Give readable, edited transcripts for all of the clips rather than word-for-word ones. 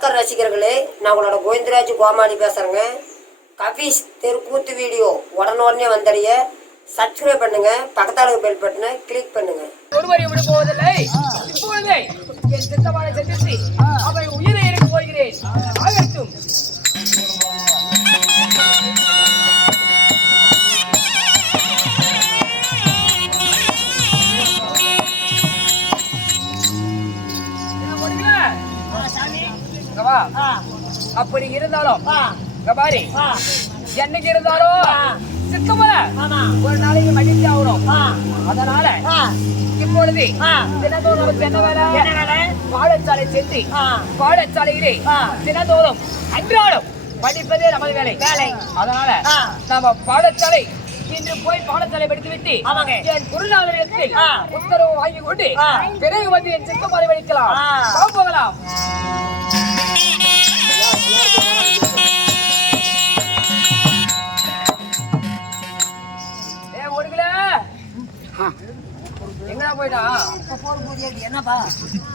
ரசிகர்களே, நான் உங்களோட கோவிந்தராஜ் கோமாளி பேசுறேங்க. கபீஸ் தெருக்கூத்து வீடியோ உடனே வந்தடைய சப்ஸ்கிரைப் பண்ணுங்க, பக்கத்தால பெல் பட்டனை கிளிக் பண்ணுங்க. ஒருவரை விட போவதில்லை. இப்பொழுதே என் சித்தமான சந்தித்து அவை உயிரை எடுக்க போகிறேன். ஆகட்டும். அப்படி இருந்தாலும் பாரி என்னைக்கு இருந்தாலும் சித்தமல ஒரு நாளைக்கு மகிழ்ச்சி ஆகணும். அதனால இப்பொழுது தினந்தோறும் என்ன வேலை? பாடசாலை சென்று பாடசாலையிலே தினந்தோறும் அன்றாடம் படிப்பதே நமது வேலை. அதனால நம்ம பாடசாலை இன்று போய் பாடசாலை படித்துவிட்டு என் குருநாதரிடத்தில் உத்தரவு வாங்கி கொண்டு பிறகு வந்து என் சித்தமாலை படிக்கலாம். போகலாம்.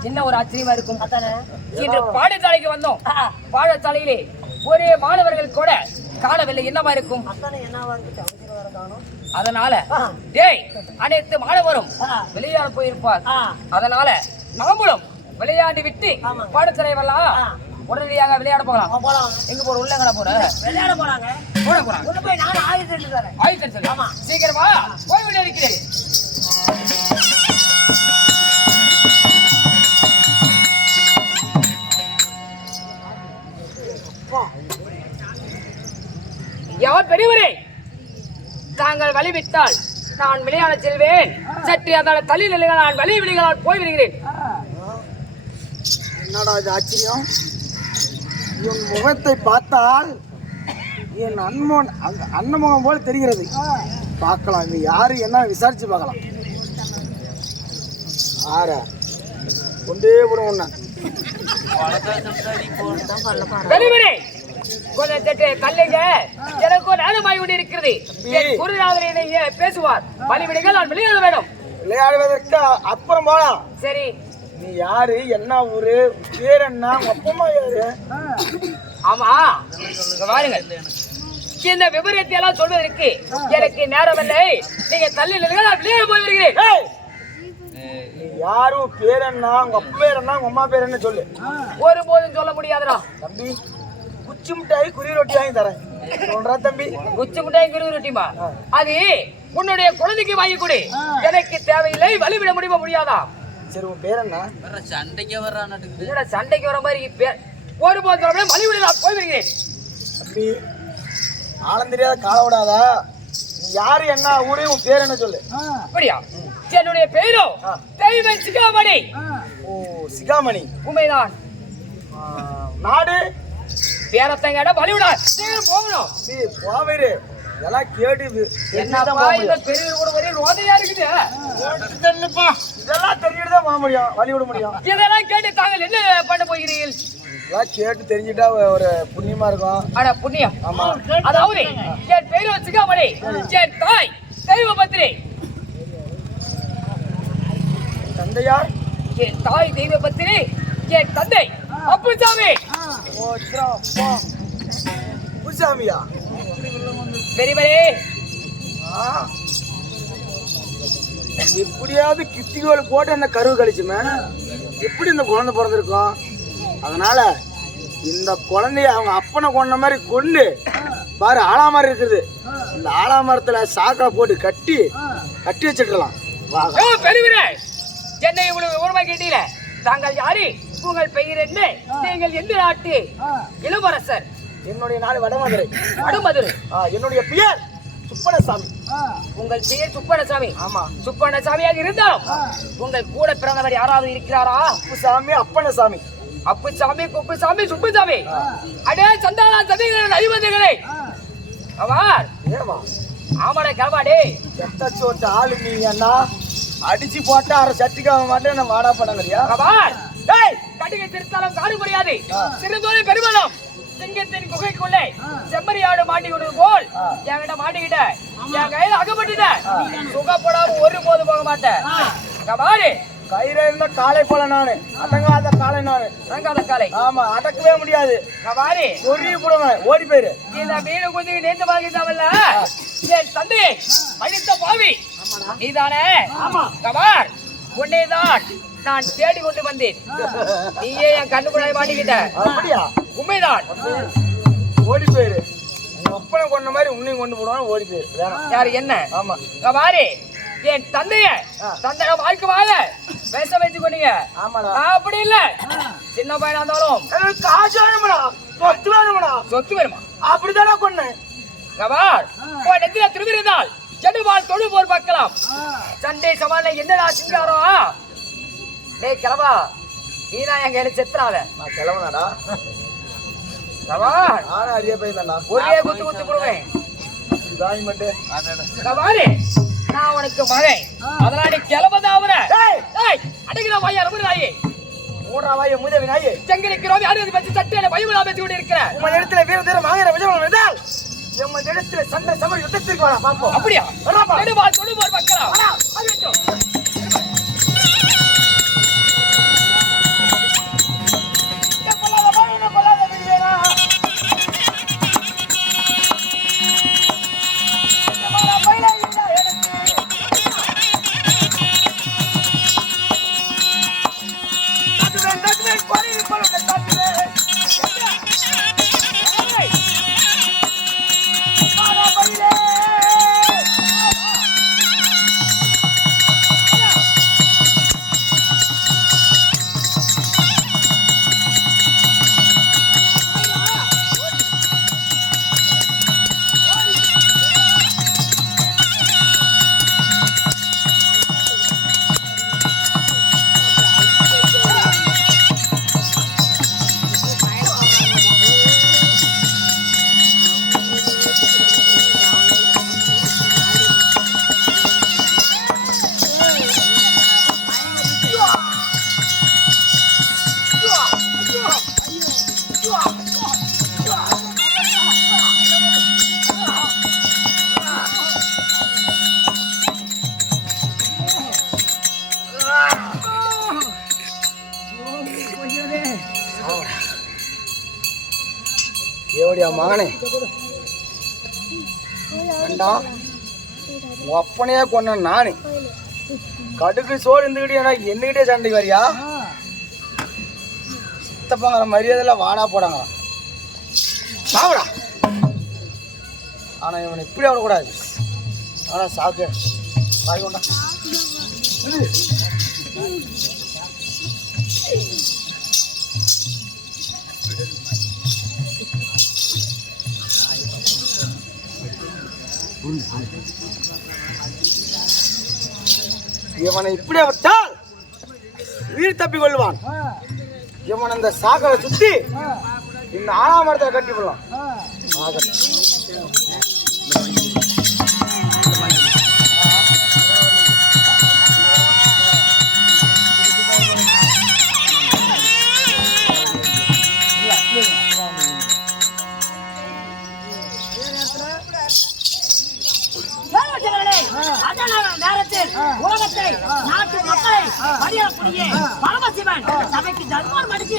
என்ன ஒரு ஆச்சரியமா இருக்கும். இன்று பாடசாலைக்கு வந்தோம். பாடசாலையிலே ஒரே மாணவர்கள் கூட காணவில்லை. என்னவா இருக்கும்? அதனால அனைத்து மாணவரும் விளையாட போயிருப்பார். அதனால நாமளும் விளையாடி விட்டு பாடசாலை வரலாம். உடனடியாக விளையாட போகலாம். எங்க போற? உள்ளங்கடா போற விளையாட போறாங்க. போய் நானும் ஆயுதம் சீக்கிரமா போய் விளையாடிக்கிறேன். யார் பெரியவரே, தாங்கள் வழிவிட்டால் நான் விளையாட செல்வேன். சற்று அதோட தள்ளி நிலைகள் நான் வழி விடுகிறான் போய் விடுகிறேன். என்னடா இது ஆச்சரியம்? என் முகத்தை பார்த்தால் என் அண்ணமுகம் போல் தெரிகிறது. பார்க்கலாம், இது யாரு என்ன விசாரிச்சு பார்க்கலாம். ஆற கொண்டே விடும். பெரியவரே, கொஞ்சம் கல்லுங்க, எனக்கு நேரமாகி கொண்டு இருக்கிறது. குருநாதரை பேசுவார். வழிவிடுங்கள், நான் விளையாட வேண்டும். விளையாடுவதற்கு அப்புறம் போலாம். சரி, நீ யாரு, என்ன ஊரு, பேர் என்ன, அப்பமா யாரு? ஆமா, பாருங்கள், இந்த விபரீத்தை எல்லாம் சொல்வதற்கு எனக்கு நேரம் இல்லை. நீங்க தள்ளி நில்லுங்க, நான் விளையாட போய் வருகிறேன். நீ யாரும் பேர் என்ன, உங்க அப்பா பேர் என்ன, உங்க அம்மா பேர் என்ன சொல்லு. ஒருபோதும் சொல்ல முடியாதுடா தம்பி. குச்சி மிட்டாய் குருவி ரொட்டி வாங்கி தரேன். சொல்றா தம்பி. குச்சி மிட்டாய் குருவி ரொட்டிமா? அது உன்னுடைய குழந்தைக்கு வாங்கி கொடு. எனக்கு தேவையில்லை. வழிவிட முடியாதா? சரி, உன் பேர் என்ன? சண்டைக்கு வர்றான். சண்டைக்கு வர மாதிரி ஒருபோதும் சொல்ல வழிவிட நான் போய் வருகிறேன். தம்பி, ஆழம் தெரியாத கால விடாதா. நீ யாரு, என்ன ஊரு, உன் பேர் என்ன சொல்லு. அப்படியா? என்னுடைய பேரோ தெய்வ சிகாமணி. ஓ, சிகாமணி. உண்மைதான். நாடு பேரத்தங்கட வழிவிடா போகணும். போவேரு இதெல்லாம் கேட்டு என்னப்பா இந்த பெரிய கூட ஒரே ரோதையா இருக்குது. இதெல்லாம் தெரிஞ்சுட்டுதான் போக முடியும், வழி விட முடியும். இதெல்லாம் கேட்டு தாங்கள் என்ன பண்ண போகிறீர்கள்? இதெல்லாம் கேட்டு தெரிஞ்சுட்டா ஒரு புண்ணியமா இருக்கும். ஆனா புண்ணியம்? ஆமா. அதாவது என் பேரு சிகாமணி, என் தாய் தெய்வ பத்திரி. தந்தையார்? என் தாய் தெய்வ பத்திரி, என் தந்தை அப்புசாமி. புசாமியா? பெரியவரே, எப்படியாவது கித்திகோல் போட்டு அந்த கருவு கழிச்சுமே எப்படி இந்த குழந்தை பிறந்திருக்கும். அதனால இந்த குழந்தைய அவங்க அப்பனை கொண்ட மாதிரி கொண்டு பாரு, ஆலாமரம் இருக்குது. இந்த ஆலாமரத்துல சாக்கடை போட்டு கட்டி வச்சிருக்கலாம். பெரியவரே, என்னை இவ்வளவு விவரமா கேட்டீங்க. தாங்கள் யாரு? உங்கள் பெயர் என்ன? நீங்கள் எந்த நாட்டு இளவரசர்? என்னுடைய நாடு வடமதுரை. வடமதுரை. என்னுடைய பெயர் சுப்பணசாமி. உங்கள் பெயர் சுப்பணசாமி? ஆமா. சுப்பணசாமியாக இருந்தாலும் உங்கள் கூட பிறந்தவர் யாராவது இருக்கிறாரா? அப்புசாமி, அப்பணசாமி. அப்புசாமி, குப்புசாமி, சுப்புசாமி. அடே சந்தானா சதிகளே, ஐவதிகளே. அவர் ஏமா? ஆமாடா கிளம்பாடே. எத்தச்சோட்ட ஆளு நீ அண்ணா. அடிச்சு போட்டா அரை சட்டிக்காக மாட்டேன். நான் வாடா பண்ணங்கறியா? அவர் கட்டிகை திருத்தாலும் காடு முடியாது. சிறுதோலை பெருமளம் சிங்கத்தின் குகைக்குள்ளே செம்மறியாடு மாட்டிக்கிட்டு போல் என்கிட்ட மாட்டிக்கிட்ட, என் கையில அகப்பட்டுட்ட. சுகப்படாம ஒரு போது போக மாட்டேன். கயிறு இருந்தா காலை போல நானு, அடங்காத காலை நானு. அடங்காத காலை. ஆமா, அடக்கவே முடியாது. கபாரி சொறி போடுவேன், ஓடி போயிரு. இந்த மீன் குஞ்சு நேர்ந்து பாக்கிட்டாவல்ல, என் தந்தை அழித்த பாவி நீதானே? ஆமா. கபார், உன்னைதான் நான் தேடி கொண்டு வந்தேன். நீயே என் கண்ணுக்குள்ளாய் மாட்டிக்கிட்ட. அப்படியா? உண்மைதான். ஓடி போயிரு. உங்க அப்பனை கொண்ட மாதிரி உன்னையும் கொண்டு போடுவான், ஓடி போயிரு. வேணாம். யாரு என்ன? ஆமா. கபாரி, என் தந்தைய தந்தைய வாழ்க்கைவாக பேச வச்சு கொண்டீங்க. ஆமாடா. அப்படி இல்ல, சின்ன பையனா இருந்தாலும் காசு வேணுமடா, சொத்து வேணுமடா. சொத்து வருமா? அப்படித்தானே கொன்னேன். கபார், உன் நெத்தில திருவிருந்தால் ஜெடுவால் தொழு போர் பார்க்கலாம். சண்டே சமாள என்னடா சிங்காரம்? டேய் கிளவா, நீதான் என் கையில செத்துறாத. நான் கிளம்புனாடா. கபார், நானும் அரிய பையன் தான். ஒரே குத்து குத்து போடுவேன். தாய் மட்டும். கபாரி, நான் உனக்கு மகன், அதனால நீ கிளம்பதாவற. அடங்கிற வாயா ரொம்ப நாயே, மூன்றா வாயை மூதவி நாயே. செங்கலிக்கிறோம் யாரும் வச்சு சட்டையில பயமுலா பேசி கொண்டு இருக்கிற. உங்கள் இடத்துல வீர தீரம் வாங்குற விஜயம் இருந்தால் எங்கள் இடத்துல சண்டை சமர் யுத்தத்திற்கு வரா பார்ப்போம். அப்படியா? ஜெடுவால் தொழு போர் பார்க்கலாம். ஏவடியா மகனே, வேண்டா உன் அப்பனையே கொன்ன நானு. கடுக்கு சோறு இருந்துக்கிட்டே என்னகிட்டே சண்டைக்கு வரியா? சித்தப்பாங்கிற மரியாதையில வாடா போடாங்க சாப்பிடா. ஆனா இவனை இப்படி விடக்கூடாது. ஆனா சாப்பிட்டு வாய் கொண்டா. இவனை இப்படியே விட்டால் உயிர் தப்பி கொள்வான். இவன் அந்த சாக்கரை சுத்தி இந்த ஆலாமரத்தை கட்டி கொள்ளலாம். உலகத்தை நாட்டு மக்களை அறியக்கூடிய பரமசிவன் சபைக்கு தர்மம் அடிச்சு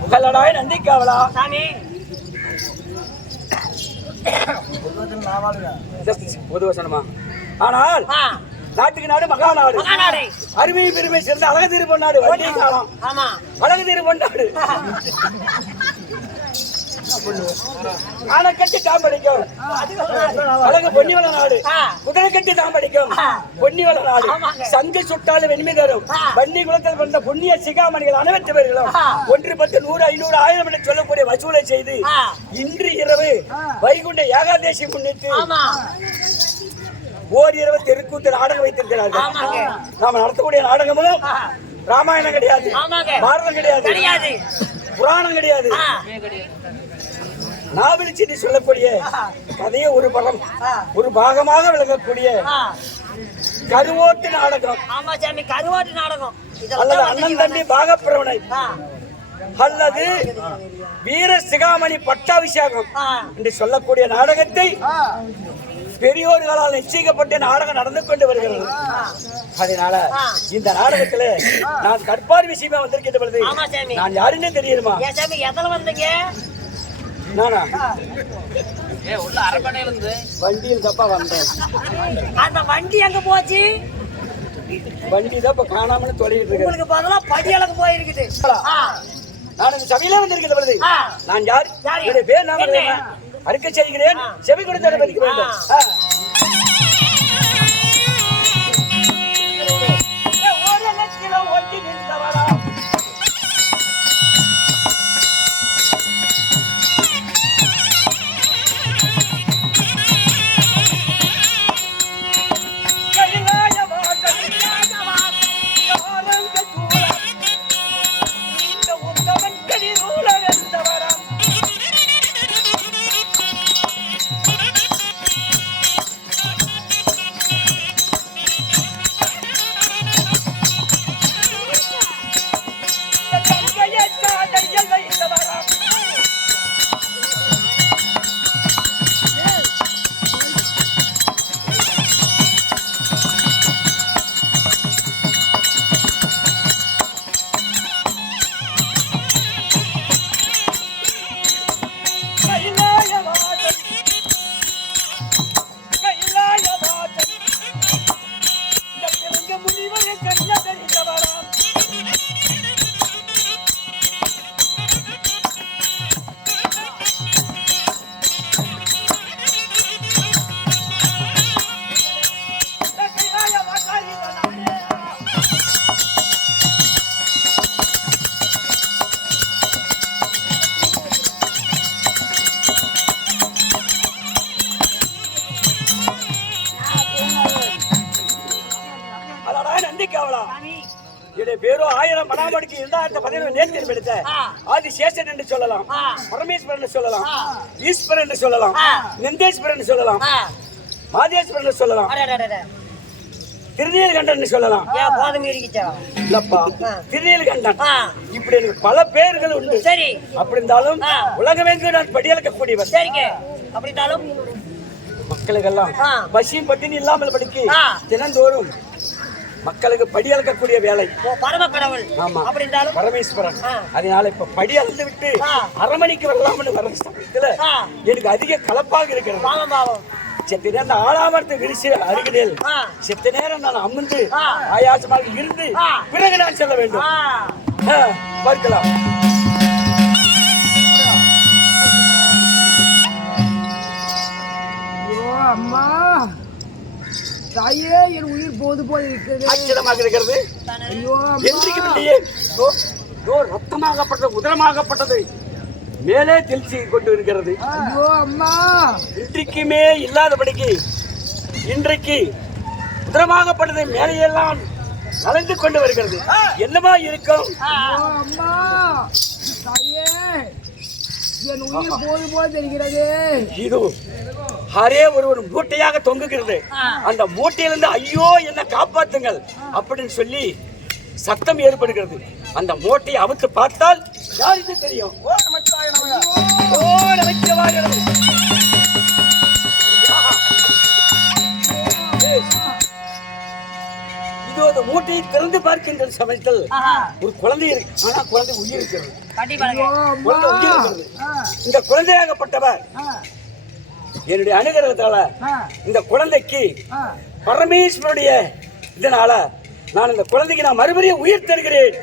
புகழடாய் நந்திக்காவலா சாமி பொது வசனமா? ஆனால் ஆ நாட்டுக்கு நாடு மகாநாடு, மகாநாடு அருமை பெருமை சேர்ந்த அழகு திருப்பொன்னாடு, வண்டி காலம் ஆமா அழகு திருப்பொன்னாடு. ஆனை கட்டி தாம்படிக்கும் அழகு பொன்னிவள நாடு, குதிரை கட்டி தாம்படிக்கும் பொன்னிவள நாடு. சங்கு சுட்டாலும் வெண்மை தரும் வன்னி குலத்தில் வந்த புண்ணிய சிகாமணிகள் அனைத்து பேர்களும் 1 10 100 500 1000 என்று சொல்லக்கூடிய வசூலை செய்து இன்று இரவு வைகுண்ட ஏகாதேசி முன்னிட்டு ஓரிரவு தெருக்கூத்து நாடகம் வைத்திருக்கிறார்கள். நாம நடத்தக்கூடிய நாடகமும் ராமாயணம் கிடையாது, பாரதம் கிடையாது, புராணம் கிடையாது, நாவல் செடி சொல்லக்கூடிய கதையை ஒரு பாகமாக விளங்கக்கூடிய கருவோட்டு நாடகம். ஆமா சாமி கருவாட்டு நாடகம் அல்லது அண்ணன் தம்பி பாகப்பிரவனை அல்லது வீர சிகாமணி பட்டாபிஷேகம் என்று சொல்லக்கூடிய நாடகத்தை பெரியோர்களால் நிச்சயிக்கப்பட்ட நாடகம் நடந்து கொண்டு வருகிறது. அதனால இந்த நாடகத்துல நான் கற்பார் விஷயமா வந்திருக்கின்ற பொழுது நான் யாருன்னு தெரியுமா? நானா வண்டியில் தப்பா வந்தேன். அந்த வண்டி எங்க போச்சு? வண்டி தான் இப்ப காணாமன்னு சொல்லிட்டு இருக்கு. உங்களுக்கு பதிலா படியளக்கு போயிருக்குது. நான் இந்த சபையில வந்திருக்கின்ற பொழுது நான் யார், என்னுடைய பேர் நான் அறிக்கை செய்கிறேன். செவி கொடுத்து பதிக்க வேண்டும். பேரோ 1000 மணாமடிக்கு 2017 நேர்த்தி எடுத்த ஆதிசேஷன் என்று சொல்லலாம், பரமேஸ்வரன் என்று சொல்லலாம், ஈஸ்வரன் என்று சொல்லலாம், நந்தேஸ்வரன் என்று சொல்லலாம், மாதேஸ்வரன் என்று சொல்லலாம், திருநீலகண்டன் என்று சொல்லலாம். இல்லப்பா திருநீலகண்டன் இப்படி எனக்கு பல பேர்கள் உண்டு. சரி அப்படி இருந்தாலும் உலகமெங்கும் நான் படியளக்கக்கூடியவர். அப்படி இருந்தாலும் மக்களுக்கெல்லாம் பசியும் பட்டினி இல்லாமல் படிக்க தினந்தோறும் மக்களுக்கு படி அளக்கக்கூடிய வேலை பரம கடவுள். ஆமா அப்படி இருந்தாலும் பரமேஸ்வரன். அதனால இப்ப படி அளந்து விட்டு அரமணிக்கு வரலாம்னு வர சமயத்துல எனக்கு அதிக கலப்பாக இருக்கிறது. செத்த நேரம் ஆலாமரத்தை விரிச்சு அருகில் செத்த நேரம் நான் அமர்ந்து ஆயாசமாக இருந்து பிறகு நான் செல்ல வேண்டும். பார்க்கலாம். அம்மா தாயே, என் உயிர் போது போல் இருக்கிறது, ஆச்சரியமாக இருக்கிறது. என்றைக்கும் இல்லையே ரத்தமாகப்பட்டது, உதரமாகப்பட்டது மேலே தெளிச்சு கொண்டு இருக்கிறது. அம்மா இன்றைக்குமே இல்லாதபடிக்கு இன்றைக்கு உதரமாகப்பட்டது மேலையெல்லாம் நலந்து கொண்டு வருகிறது. என்னமா இருக்கும்? அம்மா தாயே, என் உயிர் போது போல் தெரிகிறது. இது அரே ஒரு மூட்டையாக தொங்குகிறது. அந்த மூட்டையிலிருந்து ஐயோ என்ன காப்பாத்துங்கள் அப்படின்னு சொல்லி சத்தம் ஏற்படுகிறது. அந்த மூட்டையை அவுத்து பார்த்தால் யாருக்கு தெரியும்? இதோ இப்பொழுது மூட்டையை திறந்து பார்க்கின்ற சமயத்தில் ஒரு குழந்தை இருக்கு. ஆனா குழந்தை உயிர் இருக்கிறது. குழந்தை உயிர் இருக்கிறது. இந்த குழந்தையாகப்பட்டவர் என்னுடைய அனுகிரகத்தால இந்த குழந்தைக்கு பரமேஸ்வருடைய இதனால நான் இந்த குழந்தைக்கு நான் மறுபடியும் உயிர் தருகிறேன்.